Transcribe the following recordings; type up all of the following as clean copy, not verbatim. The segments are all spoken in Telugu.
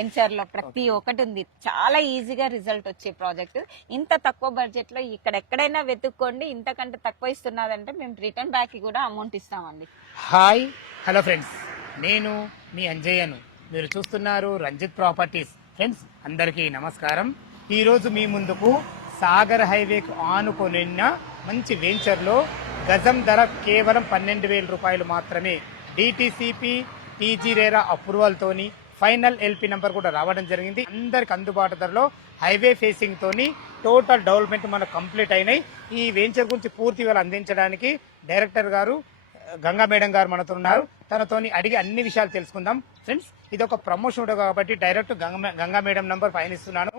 వెంచర్ లో ప్రతి ఒక్కటి ఉంది. చాలా ఈజీగా రిజల్ట్ వచ్చే ప్రాజెక్ట్. ఇంత తక్కువ బడ్జెట్ లో ఇక్కడ ఎక్కడైనా వెతుక్కోండి. ఇంతకంటే తక్కువ ఇస్తున్నదంటే మేము రిటర్న్ బ్యాక్ కి కూడా అమౌంట్ ఇస్తామండి. హాయ్ హలో ఫ్రెండ్స్, నేను మీ అంజయ్యను. మీరు చూస్తున్నారు రంజిత్ ప్రాపర్టీస్. ఫ్రెండ్స్ అందరికీ నమస్కారం. ఈరోజు మీ ముందుకు సాగర్ హైవేకు ఆనుకొనిన్న మంచి వెంచర్లో గజం ధర కేవలం 12,000 రూపాయలు మాత్రమే. డిటిసిపి టీజీ రేరా అప్రూవల్తోని ఫైనల్ ఎల్పి నెంబర్ కూడా రావడం జరిగింది. అందరికి అందుబాటు ధరలో హైవే ఫేసింగ్ తోని టోటల్ డెవలప్మెంట్ మనకు కంప్లీట్ అయినాయి. ఈ వెంచర్ గురించి పూర్తి వివరాలు అందించడానికి డైరెక్టర్ గారు గంగా మేడం గారు మనతో ఉన్నారు. తనతోని అడిగి అన్ని విషయాలు తెలుసుకుందాం. ఫ్రెండ్స్, ఇది ఒక ప్రమోషన్ కాబట్టి డైరెక్ట్ గంగా మేడం నంబర్ పైన ఇస్తున్నాను.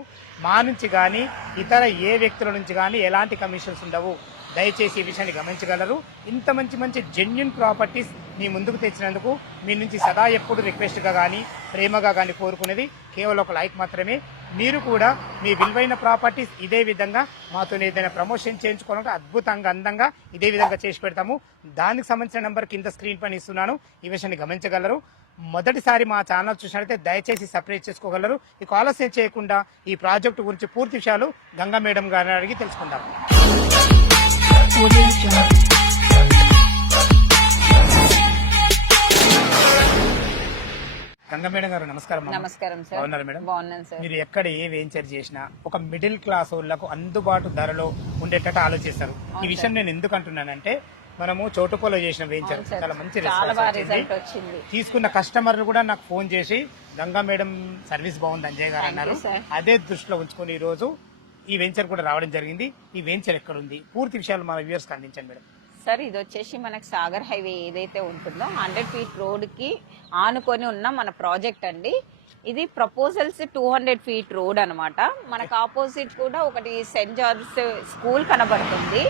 మా నుంచి కానీ ఇతర ఏ వ్యక్తుల నుంచి కానీ ఎలాంటి కమిషన్స్ ఉండవు. దయచేసి ఈ విషయాన్ని గమనించగలరు. ఇంత మంచి మంచి జెన్యున్ ప్రాపర్టీస్ మీ ముందుకు తెచ్చినందుకు మీ నుంచి సదా ఎప్పుడు రిక్వెస్ట్గా కానీ ప్రేమగా కానీ కోరుకునేది కేవలం ఒక లైక్ మాత్రమే. మీరు కూడా మీ విలువైన ప్రాపర్టీస్ ఇదే విధంగా మాతో ఏదైనా ప్రమోషన్ చేయించుకోవాలంటే అద్భుతంగా అందంగా ఇదే విధంగా చేసి పెడతాము. దానికి సంబంధించిన నెంబర్ కింద స్క్రీన్ పైన ఇస్తున్నాను. ఈ విషయాన్ని గమనించగలరు. మొదటిసారి మా ఛానల్ చూసినట్లయితే దయచేసి సబ్స్క్రైబ్ చేసుకోగలరు. ఇక ఆలస్యం చేయకుండా ఈ ప్రాజెక్టు గురించి పూర్తి విషయాలు గంగా మేడం గారిని అడిగి తెలుసుకుందాం. గంగా మేడం గారు నమస్కారం. నమస్కారం సార్. బాగున్నారు మేడం? బాగున్నాను సార్. మీరు ఎక్కడ ఏ వెంచర్ చేసినా ఒక మిడిల్ క్లాస్ వాళ్ళకు అందుబాటు ధరలో ఉండేటట్టు ఆలోచిస్తారు. ఈ విషయం నేను ఎందుకు అంటున్నానంటే, మనము చోటుకోలో చేసిన వెంచర్ చాలా మంచి రిజల్ట్ వచ్చింది. తీసుకున్న కస్టమర్లు కూడా నాకు ఫోన్ చేసి గంగా మేడం సర్వీస్ బాగుంది అంజయ్ గారు అన్నారు. అదే దృష్టిలో ఉంచుకొని ఈ రోజు ఈ వెంచర్ కూడా రావడం జరిగింది. ఈ వెంచర్ ఎక్కడ ఉంది, పూర్తి విషయాలు మన వ్యూవర్స్ కి అందించండి మేడం. సార్, ఇది వచ్చేసి మనకు సాగర్ హైవే ఏదైతే ఉంటుందో 100 ఫీట్ రోడ్ కి ఆనుకొని ఉన్న మన ప్రాజెక్ట్ అండి. ఇది ప్రపోజల్స్ 200 ఫీట్ రోడ్ అనమాట. మనకు ఆపోజిట్ కూడా ఒకటి సెయింట్ జార్జ్ స్కూల్ కనబడుతుంది.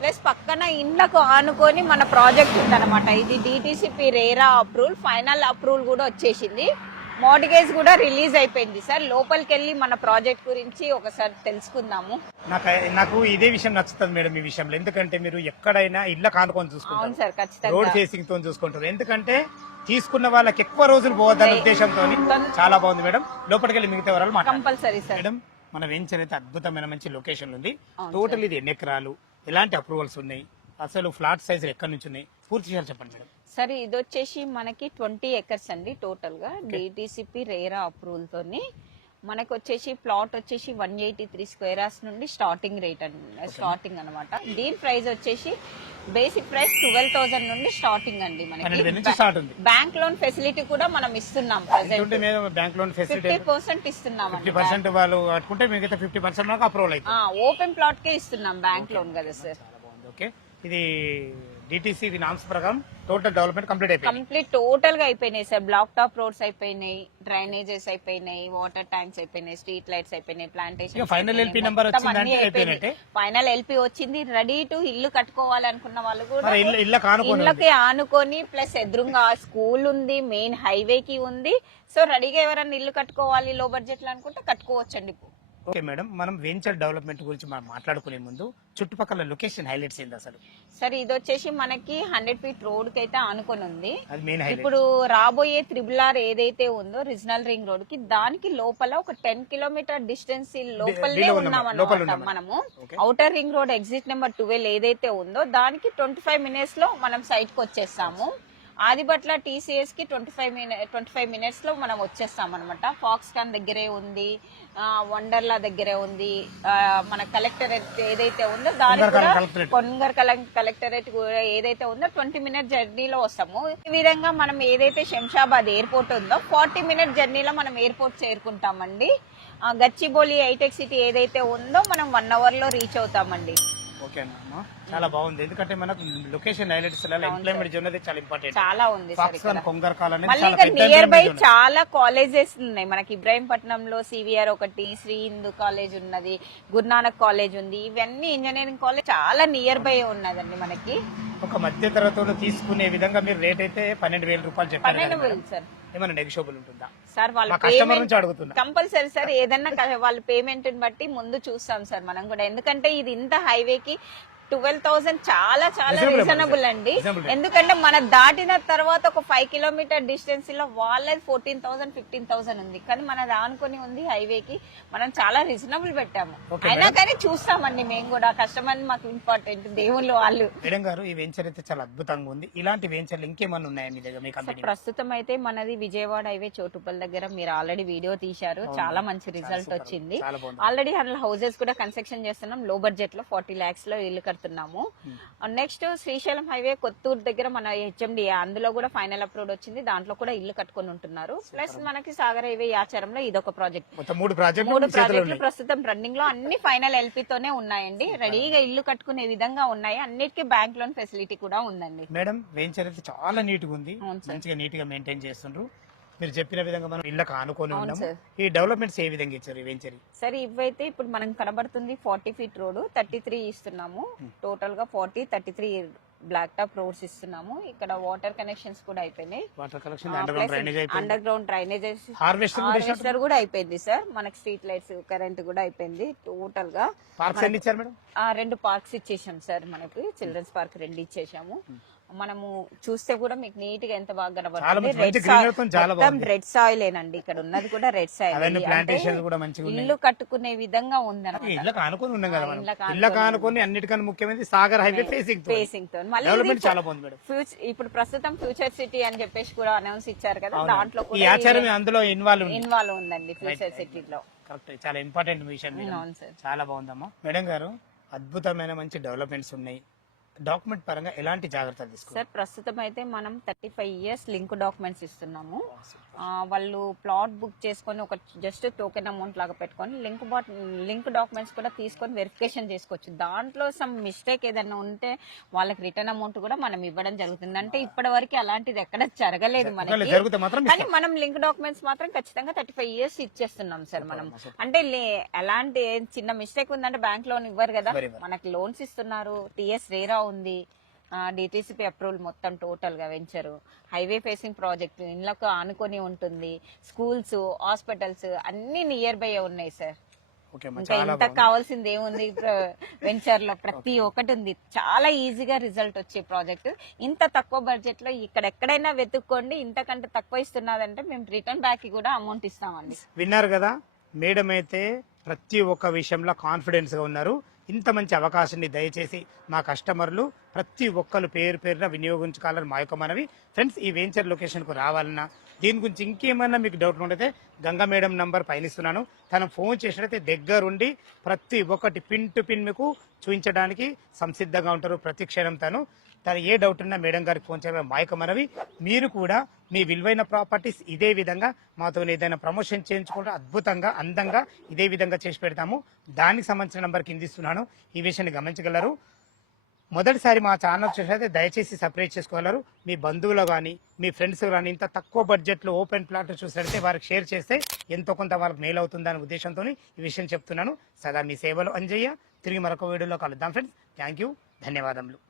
ప్లస్ పక్కన ఇండ్లకు ఆనుకొని మన ప్రాజెక్ట్ ఉంది అనమాట. ఇది DTCP RERA approval, final approval కూడా వచ్చేసింది. మార్టిగేజ్ కూడా రిలీజ్ అయిపోయింది. సార్, లోపలికి వెళ్ళి మన ప్రాజెక్ట్ గురించి ఒకసారి తెలుసుకుందాము. నాకు ఇదే విషయం నచ్చుతుంది మేడం ఈ విషయంలో. ఎందుకంటే మీరు ఎక్కడైనా ఇళ్ళ కానుకొని చూసుకుంటారు. అవును సార్, ఖచ్చితంగా రోడ్ ఫేసింగ్ తో చూసుకుంటారు. ఎందుకంటే తీసుకున్న వాళ్ళకి ఎక్కువ రోజులు పోవద్దన్న ఉద్దేశంతో చాలా బాగుంది మేడం. లోపలికి వెళ్ళి మిగతా వివరాలు కంపల్సరీ సార్. మేడం, మన వెంచర్ అయితే అద్భుతమైన మంచి లొకేషన్ ఉంది. టోటల్ ఇది ఎన్ని ఎకరాలు, ఎలాంటి అప్రూవల్స్ ఉన్నాయి, అసలు ఫ్లాట్ సైజులు ఎక్కడి నుంచి ఉన్నాయి, పూర్తి విషయాలు చెప్పండి మేడం. సరే, ఇది వచ్చేసి మనకి 20 ఎకర్స్ అండి టోటల్ గా. డిటిసిపి రేరా అప్రూవల్ తోని మనకు వచ్చేసి ప్లాట్ వచ్చేసి 183 స్క్వేర్ యార్డ్స్ నుండి స్టార్టింగ్ రేట్ అండి, స్టార్టింగ్ అనమాట. దీని ప్రైస్ వచ్చేసి బేసిక్ ప్రైస్ 12,000 నుండి స్టార్టింగ్ అండి. మనకి బ్యాంక్ లోన్ ఫెసిలిటీ కూడా మనం ఇస్తున్నాం. బ్యాంక్ లోన్ ఫెసిలిటీ 50% ఇస్తున్నాం. 50% వాళ్ళు కట్టుకుంటే మిగతా 50% మనకు అప్రూవల్ అయితే ఓపెన్ ప్లాట్ కే ఇస్తున్నాం, బ్యాంక్ లోన్ కదా సార్. ఓకే, ఇది డిటిసి నామ్స్ ప్రకారం టోటల్ డెవలప్మెంట్ కంప్లీట్ టోటల్ గా అయిపోయినాయి సార్. బ్లాక్ టాప్ రోడ్స్ అయిపోయినాయి, డ్రైనేజెస్ అయిపోయినాయి, వాటర్ ట్యాంక్స్ అయిపోయినాయి, స్ట్రీట్ లైట్స్ అయిపోయినాయి, ప్లాంటేషన్ ఫైనల్ ఎల్పీ నెంబర్ వచ్చింది. ఫైనల్ ఎల్పీ వచ్చింది. రెడీ టు ఇల్లు కట్టుకోవాలనుకున్న వాళ్ళు కూడా ఇళ్ళకి ఆనుకొని, ప్లస్ ఎదురుగా స్కూల్ ఉంది, మెయిన్ హైవే కి ఉంది. సో రెడీగా ఎవరైనా ఇల్లు కట్టుకోవాలి లో బడ్జెట్ లో అనుకుంటే కట్టుకోవచ్చండి. ఓకే మేడం, మనం వెంచర్ డెవలప్మెంట్ గురించి మనం మాట్లాడుకునే ముందు చుట్టుపక్కల లొకేషన్ హైలైట్స్ ఏంది అసలు? సరే, ఇది వచ్చేసి మనకి 100 ఫీట్ రోడ్ కి అయితే ఆనుకొని ఉంది. ఇప్పుడు రాబోయే త్రిబుల్ ఏదైతే ఉందో రీజనల్ రింగ్ రోడ్ కి, దానికి లోపల ఒక 10 కిలోమీటర్ డిస్టెన్స్ లోపలే ఉన్నామన్నమాట మనము. Outer ring road exit number 12 ఏదైతే ఉందో దానికి 25 మినిట్స్ లో మనం సైట్ కి వచ్చేస్తాము. ఆదిబట్ల టీసీఎస్ కి 25 మినిట్స్ లో మనం వచ్చేస్తాం అనమాట. ఫాక్స్కాన్ దగ్గరే ఉంది, వండర్లా దగ్గరే ఉంది. మన కలెక్టరేట్ ఏదైతే ఉందో దానికి కూడా కొన్గర్ కలెక్టరేట్ ఏదైతే ఉందో 20 మినిట్ జర్నీలో వస్తాము. ఈ విధంగా మనం ఏదైతే శంషాబాద్ ఎయిర్పోర్ట్ ఉందో 40 మినిట్ జర్నీలో మనం ఎయిర్పోర్ట్ చేరుకుంటామండి. గచ్చిబౌలి హైటెక్ సిటీ ఏదైతే ఉందో మనం 1 అవర్ లో రీచ్ అవుతామండి. ఓకేనా, చాలా బాగుంది. ఎందుకంటే మనకు లొకేషన్ హైలైట్స్ ఎంప్లాయ్మెంట్ జోన్ అనేది చాలా ఇంపార్టెంట్. చాలా ఉంది. నియర్ బై చాలా కాలేజెస్ ఉన్నాయి మనకి. ఇబ్రాహీంపట్నంలో సివిఆర్ ఒకటి, శ్రీ హిందూ కాలేజ్ ఉన్నది, గురునానక్ కాలేజ్ ఉంది. ఇవన్నీ ఇంజనీరింగ్ కాలేజ్ చాలా నియర్ బై ఉన్నదండి మనకి. ఒక మధ్య తరగతిలో తీసుకునే విధంగా మీరు రేట్ అయితే 12,000 రూపాయలు చెప్పారు. 12,000 సార్. ఏమైనా నెగోషియబుల్ ఉంటుందా సార్? వాళ్ళ కస్టమర్ నుంచి అడుగుతున్నా. కంపల్సరీ సార్, ఏదన్నా వాళ్ళ పేమెంట్ బట్టి ముందు చూస్తాం సార్ మనం కూడా. ఎందుకంటే ఇది ఇంత హైవేకి 12,000 చాలా చాలా Reasonable, రీజనబుల్ అండి. reasonable. ఎందుకంటే మన దాటిన తర్వాత ఒక 5 కిలోమీటర్ డిస్టెన్స్ లో వాళ్ళది 14,000 15,000 ఉంది, కానీ మనది ఆనుకొని ఉంది హైవేకి. మనం చాలా రీజనబుల్ పెట్టాము. Okay, అయినా కానీ చూస్తామండి మేము కూడా, కస్టమర్ మాకు ఇంపార్టెంట్, దేవుళ్ళు వాళ్ళు. మేడం గారు, ఈ వెంచర్ అయితే చాలా అద్భుతంగా ఉంది. ఇలాంటి వెంచర్లు ఇంకేమన్నా ఉన్నాయా మీ దగ్గర, మీ కంపెనీ? ప్రస్తుతం అయితే మనది విజయవాడ హైవే చోటుపల్ దగ్గర మీరు ఆల్రెడీ వీడియో తీశారు, చాలా మంచి రిజల్ట్ వచ్చింది. చాలా బాగుంది. ఆల్రెడీ అందులో హౌసెస్ కూడా కన్స్ట్రక్షన్ చేస్తున్నాం, లో బడ్జెట్ లో 40 lakhs లో ఇల్లు కడుతున్నాము. నెక్స్ట్ శ్రీశైలం హైవే కొత్తూరు దగ్గర మన హెచ్ఎండి, అందులో కూడా ఫైనల్ అప్రూవ్ వచ్చింది, దాంట్లో కూడా ఇల్లు కట్టుకొని ఉంటున్నారు. ప్లస్ మనకి సాగర్ హైవే యాచారంలో ఇదొక ప్రాజెక్ట్. మొత్తం 3 ప్రాజెక్టులు 3 ప్రాజెక్టులు ప్రస్తుతం రన్నింగ్ లో, అన్ని ఫైనల్ ఎల్పీ తోనే ఉన్నాయండి. రెడీగా ఇల్లు కట్టుకునే విధంగా ఉన్నాయి. అన్నిటికీ బ్యాంక్ లోన్ ఫెసిలిటీ కూడా ఉందండి. మేడం, వెంచర్ అయితే చాలా నీట్ గా ఉంది, మంచిగా నీట్ గా మెయింటైన్ చేస్తుండ్రు. మీరు చెప్పిన విధంగా మనం ఇళ్ళకి ఆనుకొని ఉన్నాము. ఈ డెవలప్మెంట్స్ ఏ విధంగా ఇచ్చారు ఈ వెంచర్? సరే, ఇవైతే ఇప్పుడు మనం కనబడుతుంది 40 feet రోడ్, 33 ఇస్తున్నాము. టోటల్ గా 40, 33 బ్లాక్ టాప్ రోడ్స్ ఇస్తున్నాము. ఇక్కడ వాటర్ కనెక్షన్స్ కూడా అయిపోయినాయి. Water connection, under ground drainages, harvester కూడా అయిపోయింది సార్. మనకి స్ట్రీట్ లైట్స్, కరెంట్ కూడా అయిపోయింది. టోటల్ గా పార్క్స్ ఎన్ని ఇచ్చారు మేడం? 2 పార్క్స్ ఇచ్చేసాం సార్. మనకి చిల్డ్రన్స్ పార్క్ 2 ఇచ్చేసాము. మనము చూస్తే కూడా మీకు నీట్ గా ఎంత బాగా కనబడుతుంది. రెడ్ సాయిల్ ఏనండి, ఇక్కడ ఉన్నది కూడా రెడ్ సాయిల్. ఇల్లు కట్టుకునే విధంగా ఉందన్నమాట. ఇళ్ళకి ఆనుకొని ఉన్నాం కదా మనం. ఇళ్ళకి ఆనుకొని అన్నిటికన్నా ముఖ్యమైనది సాగర్ హైవే ఫేసింగ్ తో మళ్ళీ చాలా బాగుంది మేడం. ఇప్పుడు ప్రస్తుతం ఫ్యూచర్ సిటీ అని చెప్పేసి కూడా అనౌన్స్ ఇచ్చారు కదా, దాంట్లో ఈ ఆచారం అందులో ఇన్వాల్వ్ ఉందండి ఫ్యూచర్ సిటీలో. కరెక్ట్, చాలా ఇంపార్టెంట్ విషయం. చాలా బాగుందమ్మా. మేడం గారు, అద్భుతమైన మంచి డెవలప్మెంట్స్ ఉన్నాయి. డాక్యుమెంట్ పరంగా ఎలాంటి జాగ్రత్తలు తీసుకోవాలి సార్? ప్రస్తుతం అయితే మనం 35 years లింక్ డాక్యుమెంట్స్ ఇస్తున్నాము. వాళ్ళు ప్లాట్ బుక్ చేసుకొని ఒక జస్ట్ టోకెన్ అమౌంట్ లాగా పెట్టుకొని లింక్ డాక్యుమెంట్స్ కూడా తీసుకొని వెరిఫికేషన్ చేసుకోవచ్చు. దాంట్లో సమ్ మిస్టేక్ ఏదైనా ఉంటే వాళ్ళకి రిటర్న్ అమౌంట్ కూడా మనం ఇవ్వడం జరుగుతుంది. అంటే ఇప్పటి వరకు అలాంటిది ఎక్కడ జరగలేదు మనకి, కానీ మనం లింక్ డాక్యుమెంట్స్ మాత్రం ఖచ్చితంగా 35 years ఇచ్చేస్తున్నాం సార్. మనం అంటే ఎలాంటి చిన్న మిస్టేక్ ఉందంటే బ్యాంక్ లోన్ ఇవ్వరు కదా, మనకి లోన్స్ ఇస్తున్నారు. టీఎస్ రేరా ఉంది, డిటిసిపి అప్రూవల్ మొత్తం టోటల్ గా వెంచరు, హైవే ఫేసింగ్ ప్రాజెక్ట్, ఇళ్ళకు ఆనుకొని ఉంటుంది, స్కూల్స్, హాస్పిటల్స్ అన్ని నియర్ బై ఉన్నాయి సార్. ఇంకా ఇంత కావాల్సింది ఏముంది? వెంచర్ లో ప్రతి ఒక్కటి ఉంది. చాలా ఈజీగా రిజల్ట్ వచ్చే ప్రాజెక్ట్. ఇంత తక్కువ బడ్జెట్ లో ఇక్కడ ఎక్కడైనా వెతుక్కోండి. ఇంతకంటే తక్కువ ఇస్తున్నదంటే మేము రిటర్న్ బ్యాక్ కూడా అమౌంట్ ఇస్తామండి. విన్నారు కదా, మేడం అయితే ప్రతి ఒక్క విషయంలో కాన్ఫిడెన్స్ గా ఉన్నారు. ఇంత మంచి అవకాశాన్ని దయచేసి మా కస్టమర్లు ప్రతి ఒక్కరు పేరున వినియోగించుకోవాలని మా యొక్క మనవి. ఫ్రెండ్స్, ఈ వెంచర్ లొకేషన్కు రావాలన్నా, దీని గురించి ఇంకేమన్నా మీకు డౌట్ ఉంటే గంగా మేడం నంబర్ పైన ఇస్తున్నాను. తను ఫోన్ చేసినట్లయితే దగ్గరుండి ప్రతి ఒక్కటి పిన్ టు పిన్ మీకు చూపించడానికి సంసిద్ధంగా ఉంటారు. ప్రతి క్షణం తను ఏ డౌట్ ఉన్నా మేడం గారికి ఫోన్ చేయడం మా యొక్క మనవి. మీరు కూడా మీ విలువైన ప్రాపర్టీస్ ఇదే విధంగా మాతో ఏదైనా ప్రమోషన్ చేయించుకుంటే అద్భుతంగా, అందంగా ఇదే విధంగా చేసి పెడతాము. దానికి సంబంధించిన నంబర్ కింద ఇస్తున్నాను. ఈ విషయాన్ని గమనించగలరు. మొదటిసారి మా ఛానల్ చూసినట్లయితే దయచేసి సబ్స్క్రైబ్ చేసుకోగలరు. మీ బంధువులు కానీ, మీ ఫ్రెండ్స్ కానీ ఇంత తక్కువ బడ్జెట్లో ఓపెన్ ప్లాట్ చూసినట్లయితే వారికి షేర్ చేస్తే ఎంతో కొంత వాళ్ళకి మేలు అవుతుందనే ఉద్దేశంతో ఈ విషయం చెప్తున్నాను. సదా మీ సేవలు అంజయ్య. తిరిగి మరొక వీడియోలో కలుద్దాం ఫ్రెండ్స్. థ్యాంక్ యూ, ధన్యవాదములు.